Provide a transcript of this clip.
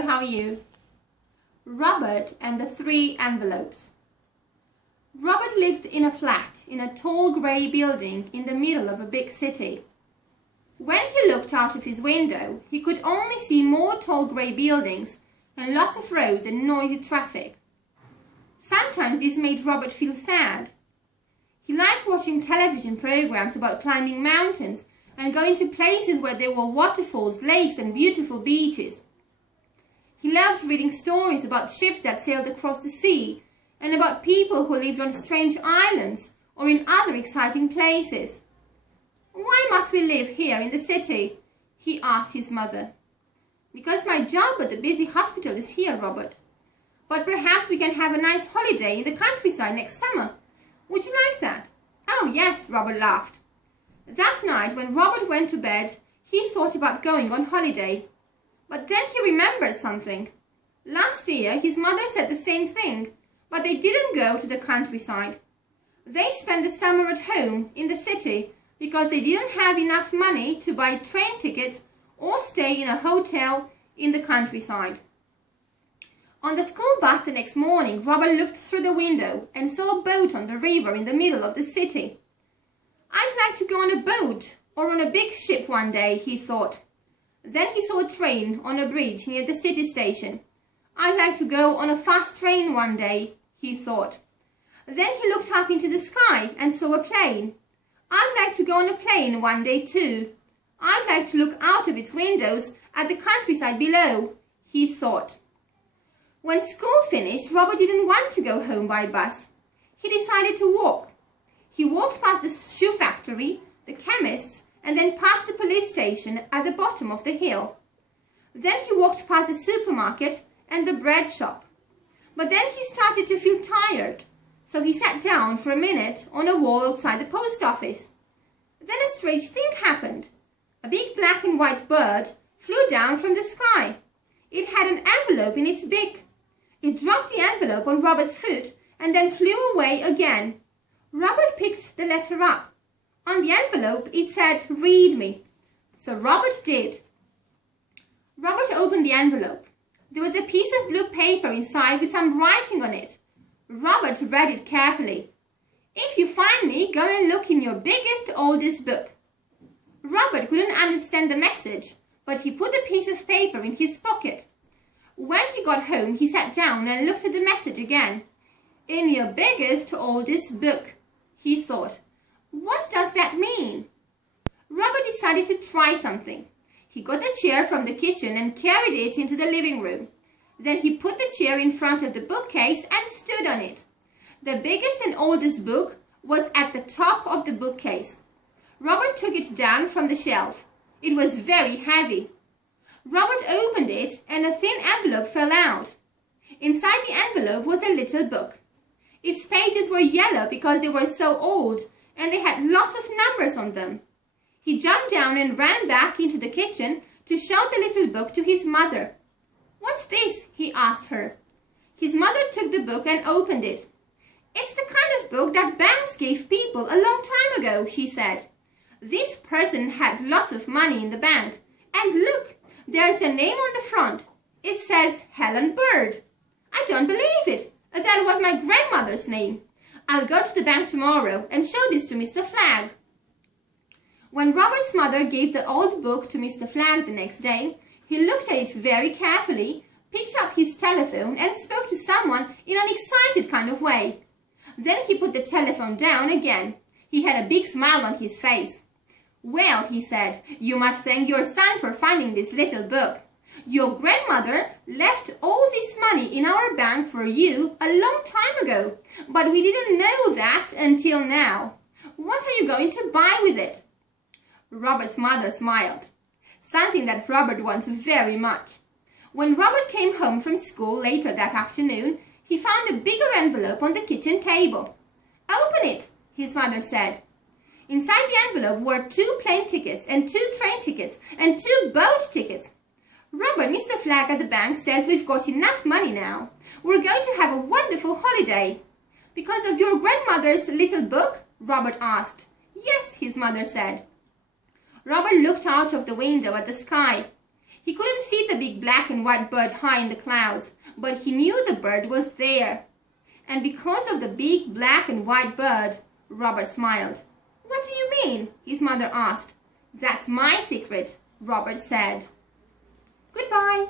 Hello, how are you? Robert and the Three Envelopes. Robert lived in a flat in a tall grey building in the middle of a big city. When he looked out of his window, he could only see more tall grey buildings and lots of roads and noisy traffic. Sometimes this made Robert feel sad. He liked watching television programs about climbing mountains and going to places where there were waterfalls, lakes and beautiful beaches. He loved reading stories about ships that sailed across the sea and about people who lived on strange islands or in other exciting places. "Why must we live here in the city?" he asked his mother. "Because my job at the busy hospital is here, Robert. But perhaps we can have a nice holiday in the countryside next summer. Would you like that?" "Oh, yes," Robert laughed. That night, when Robert went to bed, he thought about going on holiday. But then he remembered something. Last year, his mother said the same thing, but they didn't go to the countryside. They spent the summer at home in the city because they didn't have enough money to buy train tickets or stay in a hotel in the countryside. On the school bus the next morning, Robert looked through the window and saw a boat on the river in the middle of the city. "I'd like to go on a boat or on a big ship one day," he thought. Then he saw a train on a bridge near the city station. "I'd like to go on a fast train one day," he thought. Then he looked up into the sky and saw a plane. "I'd like to go on a plane one day too. I'd like to look out of its windows at the countryside below," he thought. When school finished, Robert didn't want to go home by bus. He decided to walk. He walked past the shoe factory, the chemist's, and then past the police station at the bottom of the hill. Then he walked past the supermarket and the bread shop. But then he started to feel tired, so he sat down for a minute on a wall outside the post office. Then a strange thing happened. A big black and white bird flew down from the sky. It had an envelope in its beak. It dropped the envelope on Robert's foot and then flew away again. Robert picked the letter up. On the envelope, it said, "Read me." So Robert did. Robert opened the envelope. There was a piece of blue paper inside with some writing on it. Robert read it carefully. "If you find me, go and look in your biggest, oldest book." Robert couldn't understand the message, but he put the piece of paper in his pocket. When he got home, he sat down and looked at the message again. "In your biggest, oldest book," he thought. What does that mean? Robert decided to try something. He got a chair from the kitchen and carried it into the living room. Then he put the chair in front of the bookcase and stood on it. The biggest and oldest book was at the top of the bookcase. Robert took it down from the shelf. It was very heavy. Robert opened it and a thin envelope fell out. Inside the envelope was a little book. Its pages were yellow because they were so old, and they had lots of numbers on them. He jumped down and ran back into the kitchen to show the little book to his mother. "What's this?" he asked her. His mother took the book and opened it. "It's the kind of book that banks gave people a long time ago," she said. "This person had lots of money in the bank. And look, there's a name on the front. It says Helen Bird. I don't believe it. That was my grandmother's name. I'll go to the bank tomorrow and show this to Mr. Flagg." When Robert's mother gave the old book to Mr. Flagg the next day, he looked at it very carefully, picked up his telephone and spoke to someone in an excited kind of way. Then he put the telephone down again. He had a big smile on his face. "Well," he said, "you must thank your son for finding this little book. Your grandmother left all this money in our bank for you a long time ago, but we didn't know that until now. What are you going to buy with it?" Robert's mother smiled, something that Robert wanted very much. When Robert came home from school later that afternoon, he found a bigger envelope on the kitchen table. "Open it," his mother said. Inside the envelope were 2 plane tickets and 2 train tickets and 2 boat tickets. "Robert, Mr. Flagg at the bank says we've got enough money now. We're going to have a wonderful holiday." "Because of your grandmother's little book?" Robert asked. "Yes," his mother said. Robert looked out of the window at the sky. He couldn't see the big black and white bird high in the clouds, but he knew the bird was there. And because of the big black and white bird, Robert smiled. "What do you mean?" his mother asked. "That's my secret," Robert said. Goodbye.